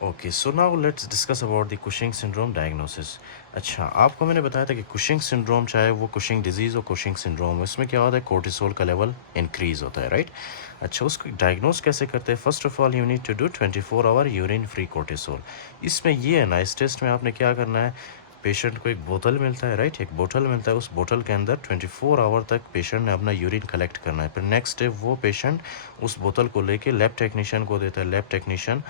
Okay, so now let's discuss about the Cushing syndrome diagnosis. अच्छा, आपको मैंने बताया था कि कुशिंग सिंड्रोम, चाहे वो कुशिंग डिजीज़ हो कुशिंग सिंड्रोम, इसमें क्या होता है, कोर्टिसोल का लेवल इंक्रीज़ होता है, राइट। अच्छा, उसको डायग्नोस कैसे करते हैं? First of all you need to do 24 hour urine free cortisol. इसमें ये है ना, इस टेस्ट में आपने क्या करना है, पेशेंट को एक बोतल मिलता है, राइट, एक बोतल मिलता है, उस बोतल के अंदर 24 आवर तक पेशेंट ने अपना यूरिन कलेक्ट करना है। फिर नेक्स्ट डे वो पेशेंट उस बोतल को लेके लैब टेक्नीशियन को देता है। लैब टेक्नीशियन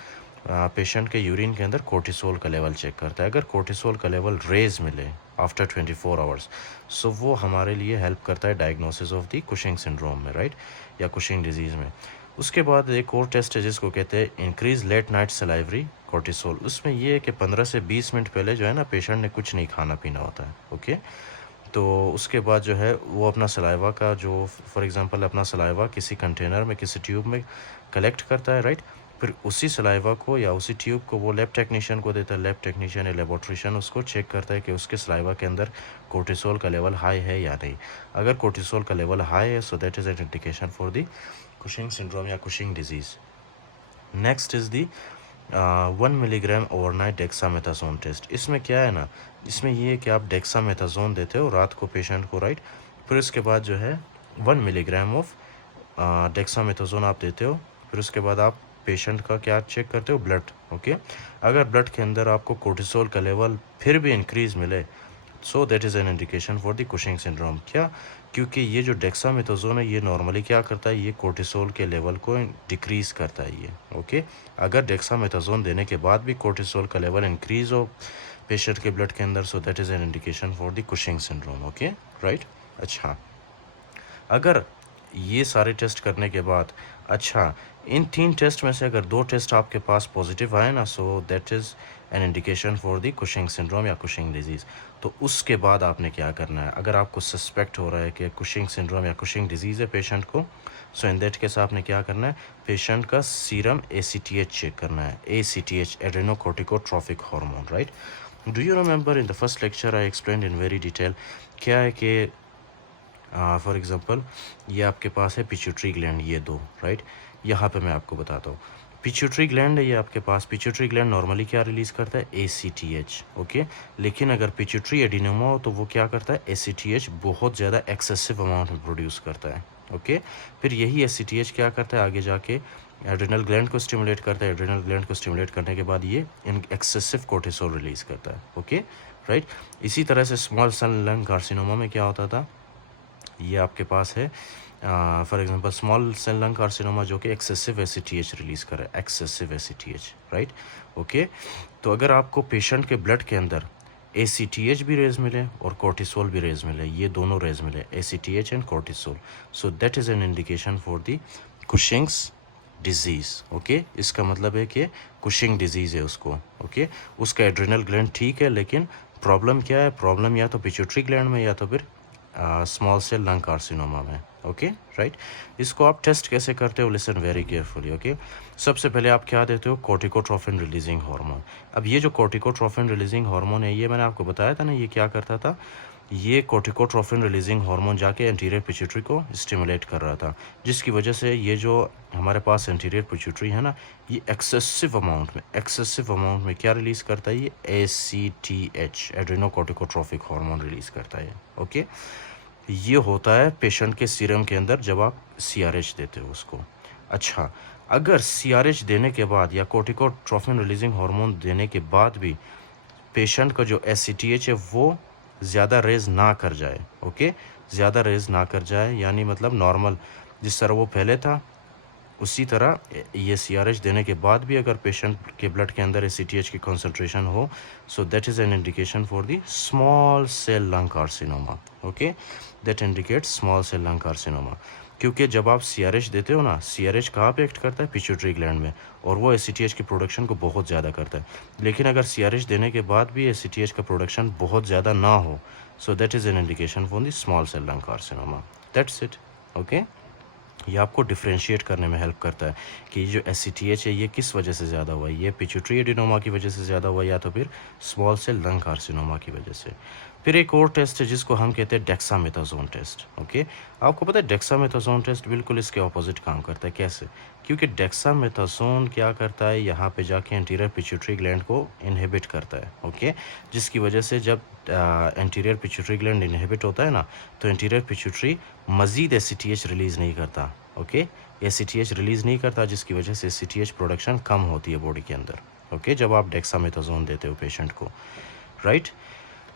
पेशेंट के यूरिन के अंदर कोर्टिसोल का लेवल चेक करता है। अगर कोर्टिसोल का लेवल रेज मिले आफ्टर 24 आवर्स, सो वो हमारे लिए हेल्प करता है diagnosis of the Cushing syndrome में, राइट, या कुशिंग डिजीज़ में। उसके बाद एक और टेस्ट है जिसको कहते हैं increase late night salivary cortisol. उसमें ये है कि 15 से 20 मिनट पहले जो है ना, पेशेंट ने कुछ नहीं खाना पीना होता है, ओके। तो उसके बाद जो है वो अपना सलाइवा का जो, फॉर एग्जांपल अपना सलाइवा किसी कंटेनर में, किसी ट्यूब में कलेक्ट करता है, राइट। फिर उसी सलाइवा को या उसी ट्यूब को वो लैब टेक्नीशियन को देता है। लैब टेक्नीशियन या लेबोरेट्रिशियन उसको चेक करता है कि उसके सलाइवा के अंदर कोर्टिसोल का लेवल हाई है या नहीं। अगर कोर्टिसोल का लेवल हाई है, so that is an indication for the Cushing syndrome या Cushing disease. Next is the 1 milligram overnight dexamethasone test. इसमें क्या है ना, इसमें ये है कि आप डेक्सामेथासोन देते हो रात को पेशेंट को, राइट। फिर उसके बाद जो है 1 मिलीग्राम ऑफ डेक्सामेथासोन आप देते हो। फिर उसके बाद आप पेशेंट का क्या चेक करते हो, ब्लड, ओके। अगर ब्लड के अंदर आपको कोर्टिसोल का लेवल फिर भी इंक्रीज़ मिले, सो that is an indication for the Cushing syndrome. क्या? क्योंकि ये जो डेक्सामेथासोन है ये नॉर्मली क्या करता है, ये कोर्टिसोल के लेवल को डिक्रीज़ करता है ये, ओके। अगर डेक्सामेथासोन देने के बाद भी कोर्टिसोल का लेवल इंक्रीज़ हो पेशेंट के ब्लड के अंदर, सो that is an indication for the Cushing syndrome, okay, right. अच्छा, अगर ये सारे टेस्ट करने के बाद, अच्छा, इन 3 टेस्ट में से अगर 2 टेस्ट आपके पास पॉजिटिव आए ना, सो that is an indication for the Cushing syndrome या कुशिंग डिजीज़। तो उसके बाद आपने क्या करना है, अगर आपको सस्पेक्ट हो रहा है कि कुशिंग सिंड्रोम या कुशिंग डिजीज़ है पेशेंट को, सो इन दैट केस आपने क्या करना है, पेशेंट का सीरम ACTH चेक करना है। ACTH, adrenocorticotrophic hormone, right. Do you remember in the first lecture I explained in very detail क्या है कि फॉर एग्जांपल ये आपके पास है पिट्यूटरी ग्लैंड, ये दो, राइट। यहाँ पे मैं आपको बताता हूँ, पिट्यूटरी ग्लैंड है ये आपके पास। पिट्यूटरी ग्लैंड नॉर्मली क्या रिलीज़ करता है, ACTH, ओके। लेकिन अगर पिट्यूटरी एडिनोमा हो तो वो क्या करता है, ACTH बहुत ज़्यादा एक्सेसिव अमाउंट में प्रोड्यूस करता है, ओके। फिर यही ACTH क्या करता है, आगे जाके एड्रिनल ग्लैंड को स्टिमुलेट करता है। एड्रिनल ग्लैंड को स्टिमुलेट करने के बाद ये इन एक्सेसिव कोर्टिसोल रिलीज़ करता है, ओके, राइट। इसी तरह से स्मॉल सेल लंग कार्सिनोमा में क्या होता था, ये आपके पास है for example small cell lung carcinoma जो कि एक्सेसिव ACTH रिलीज़ करे, एक्सेसिव ACTH, राइट, ओके। तो अगर आपको पेशेंट के ब्लड के अंदर ACTH भी रेज मिले और कोर्टिसोल भी रेज मिले, ये दोनों रेज मिले, ACTH and cortisol, so that is an indication for the Cushing's disease, okay. इसका मतलब है कि कुशिंग डिजीज़ है उसको, ओके। उसका एड्रिनल ग्लैंड ठीक है, लेकिन प्रॉब्लम क्या है, प्रॉब्लम या तो पिट्यूटरी ग्लैंड में या तो फिर स्मॉल सेल लंग कार्सिनोमा में, ओके, राइट। इसको आप टेस्ट कैसे करते हो, लिसन वेरी केयरफुली, ओके। सबसे पहले आप क्या देते हो, कोर्टिकोट्रोफिन रिलीजिंग हार्मोन। अब ये जो कोर्टिकोट्रोफिन रिलीजिंग हार्मोन है, ये मैंने आपको बताया था ना, ये क्या करता था, ये कोर्टिकोट्रोफिन रिलीजिंग हार्मोन जाके एंटीरियर पिट्यूटरी को स्टिमुलेट कर रहा था, जिसकी वजह से ये जो हमारे पास एंटीरियर पिट्यूटरी है ना, ये एक्सेसिव अमाउंट में क्या रिलीज़ करता है, ये ACTH, एड्रेनोकोर्टिकोट्रोफिक हार्मोन रिलीज़ करता है, ओके। ये होता है पेशेंट के सीरम के अंदर जब आप CRH देते हो उसको। अच्छा, अगर CRH देने के बाद या कोर्टिकोट्रोफिन रिलीजिंग हार्मोन देने के बाद भी पेशेंट का जो ACTH है वो ज़्यादा रेज़ ना कर जाए, ओके, ज़्यादा रेज़ ना कर जाए, यानी मतलब नॉर्मल जिस तरह वो पहले था उसी तरह ये CRH देने के बाद भी अगर पेशेंट के ब्लड के अंदर ACTH की कॉन्सेंट्रेशन हो, so that is an indication for the small cell lung carcinoma, okay, that indicates small cell lung carcinoma. क्योंकि जब आप CRH देते हो ना, CRH कहाँ पे एक्ट करता है, पिट्यूटरी ग्लैंड में, और वो ACTH की प्रोडक्शन को बहुत ज़्यादा करता है। लेकिन अगर CRH देने के बाद भी ACTH का प्रोडक्शन बहुत ज़्यादा ना हो, so that is an indication for the small cell lung carcinoma, that's it, okay. ये आपको डिफरेंशिएट करने में हेल्प करता है कि जो ACTH है ये किस वजह से ज़्यादा हुआ है, ये पिट्यूटरी एडिनोमा की वजह से ज़्यादा हुआ या तो फिर स्मॉल सेल लंग कार्सिनोमा की वजह से। फिर एक और टेस्ट है जिसको हम कहते हैं डेक्सामेथासोन टेस्ट, ओके। आपको पता है डेक्सामेथासोन टेस्ट बिल्कुल इसके ऑपोजिट काम करता है, कैसे? क्योंकि डेक्सामेथासोन क्या करता है, यहाँ पे जाके एंटीरियर पिट्यूटरी ग्लैंड को इनहिबिट करता है, ओके। जिसकी वजह से जब एंटीरियर पिट्यूटरी ग्लैंड इनहिबिट होता है ना, तो एंटीरियर पिट्यूटरी मज़ीद ACTH रिलीज़ नहीं करता, ओके। ACTH रिलीज़ नहीं करता, जिसकी वजह से ACTH प्रोडक्शन कम होती है बॉडी के अंदर, ओके, जब आप डेक्सामेथासोन देते हो पेशेंट को, राइट।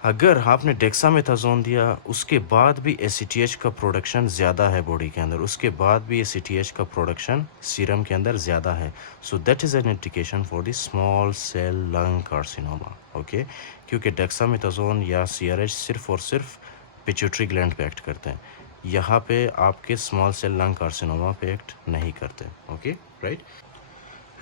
अगर आपने डेक्सामेथासोन दिया, उसके बाद भी ACTH का प्रोडक्शन ज़्यादा है बॉडी के अंदर, उसके बाद भी ACTH का प्रोडक्शन सीरम के अंदर ज़्यादा है, so that is an indication for the small cell lung carcinoma, okay. क्योंकि डेक्सामेथासोन या CRH सिर्फ और सिर्फ पिट्यूटरी ग्लैंड पे एक्ट करते हैं, यहाँ पे आपके स्मॉल सेल लंग कार्सिनोमा पे एक्ट नहीं करते, ओके, राइट।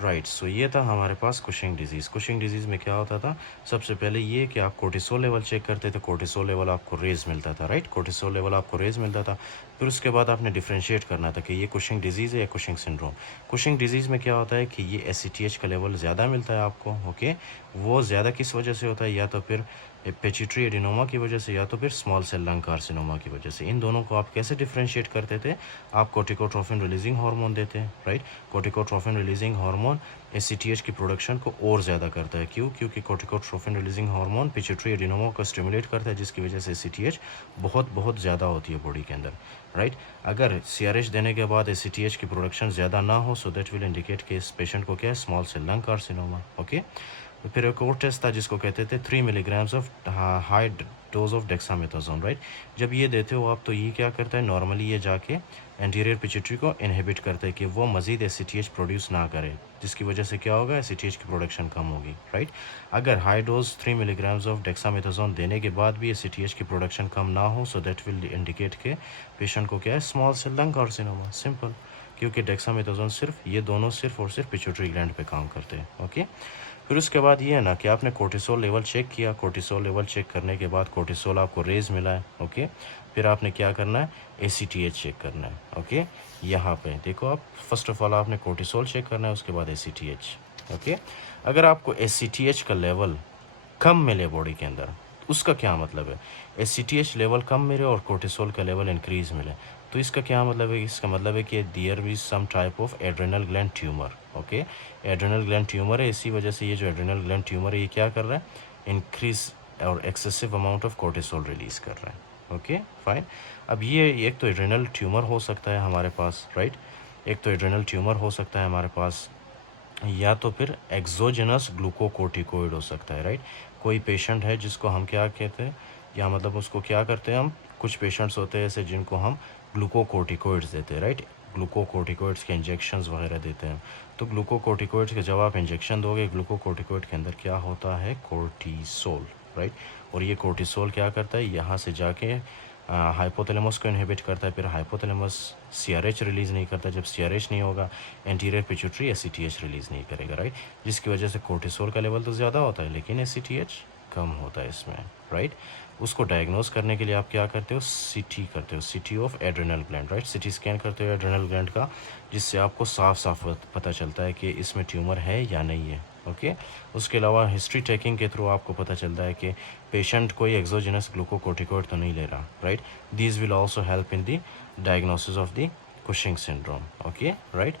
राइट, सो ये था हमारे पास कुशिंग डिजीज़। कुशिंग डिजीज़ में क्या होता था, सबसे पहले ये कि आप कोर्टिसोल लेवल चेक करते थे, कोर्टिसोल लेवल आपको रेज मिलता था, राइट, कोर्टिसोल लेवल आपको रेज मिलता था। फिर उसके बाद आपने डिफ्रेंशिएट करना था कि ये कुशिंग डिजीज़ है या कुशिंग सिंड्रोम। कुशिंग डिजीज़ में क्या होता है कि ये ACTH का लेवल ज़्यादा मिलता है आपको, ओके। वो ज़्यादा किस वजह से होता है, या तो फिर पिट्यूटरी एडिनोमा की वजह से, या तो फिर स्मॉल सेल लंग कार्सिनोमा की वजह से। इन दोनों को आप कैसे डिफ्रेंशिएट करते थे, आप कोर्टिकोट्रोफिन रिलीजिंग हार्मोन देते हैं, राइट। कोर्टिकोट्रोफिन रिलीजिंग हार्मोन ACTH की प्रोडक्शन को और ज़्यादा करता है, क्यों, क्योंकि कोर्टिकोट्रोफिन रिलीजिंग हार्मोन पिट्यूटरी एडिनोमा को स्टिमुलेट करता है, जिसकी वजह से ACTH बहुत बहुत ज़्यादा होती है बॉडी के अंदर, राइट। अगर CRH देने के बाद ACTH की प्रोडक्शन ज़्यादा ना हो, सो दैट विल इंडिकेट कि इस पेशेंट को क्या है, small cell lung carcinoma, okay. फिर एक और टेस्ट था जिसको कहते थे 3 milligrams of high dose of dexamethasone, right. जब ये देते हो आप, तो ये क्या करता है, नॉर्मली ये जाके एंटीरियर पिट्यूटरी को इनहिबिट करता है कि वो मज़ीद ACTH प्रोड्यूस ना करे, जिसकी वजह से क्या होगा, ACTH की प्रोडक्शन कम होगी, राइट। अगर high dose 3 milligrams of dexamethasone देने के बाद भी ACTH की प्रोडक्शन कम ना हो, सो दैट विल इंडिकेट के पेशेंट को क्या है, small cell lung carcinoma, simple. क्योंकि डेक्सामेथासोन सिर्फ ये दोनों सिर्फ और सिर्फ पिट्यूटरी ग्लैंड पे काम करते हैं, ओके। फिर उसके बाद ये है ना कि आपने कोर्टिसोल लेवल चेक किया, कोर्टिसोल लेवल चेक करने के बाद कोर्टिसोल आपको रेज मिला है, ओके। फिर आपने क्या करना है, ACTH चेक करना है, ओके। यहाँ पे देखो आप, फर्स्ट ऑफ ऑल आपने कोर्टिसोल चेक करना है, उसके बाद ACTH, ओके। अगर आपको ACTH का लेवल कम मिले बॉडी के अंदर, उसका क्या मतलब है, ACTH लेवल कम मिले और कोर्टिसोल का लेवल इंक्रीज मिले, तो इसका क्या मतलब है, इसका मतलब है कि there is some type of adrenal gland tumour, okay. Adrenal gland tumour है, इसी वजह से ये जो एड्रेनल ग्लैंड ट्यूमर है, ये क्या कर रहा है, इंक्रीज और excessive amount of cortisol release कर रहा है, ओके, फाइन। अब ये एक तो एड्रेनल ट्यूमर हो सकता है हमारे पास, राइट, एक तो एड्रेनल ट्यूमर हो सकता है हमारे पास, या तो फिर एक्सोजेनस ग्लूकोकोर्टिकोइड हो सकता है, राइट। कोई पेशेंट है जिसको हम क्या कहते हैं, या मतलब उसको क्या करते हैं हम, कुछ पेशेंट्स होते हैं ऐसे जिनको हम ग्लूकोकोर्टिकोइड्स देते हैं, राइट। ग्लूकोकोर्टिकोइड्स के इंजेक्शंस वगैरह देते हैं। तो ग्लूकोकोर्टिकोइड्स के जब आप इंजेक्शन दोगे, ग्लूकोकोर्टिकोइड के अंदर क्या होता है, कोर्टिसोल, राइट। और ये कोर्टिसोल क्या करता है, यहाँ से जाके हाइपोथैलेमस को इनहिबिट करता है, फिर हाइपोथैलेमस CRH रिलीज़ नहीं करता, जब CRH नहीं होगा, एंटीरियर पिट्यूटरी ACTH रिलीज़ नहीं करेगा, राइट। जिसकी वजह से कोर्टिसोल का लेवल तो ज़्यादा होता है, लेकिन ACTH कम होता है इसमें, राइट। उसको डायग्नोस करने के लिए आप क्या करते हो, CT करते हो, CT of adrenal gland, right. CT scan करते हो एड्रेनल ग्लैंड का, जिससे आपको साफ साफ पता चलता है कि इसमें ट्यूमर है या नहीं है, ओके। उसके अलावा हिस्ट्री टेकिंग के थ्रू आपको पता चलता है कि पेशेंट कोई एक्सोजेनस ग्लूकोकोर्टिकोइड तो नहीं ले रहा, right. These will also help in the diagnosis of the Cushing syndrome, okay, right.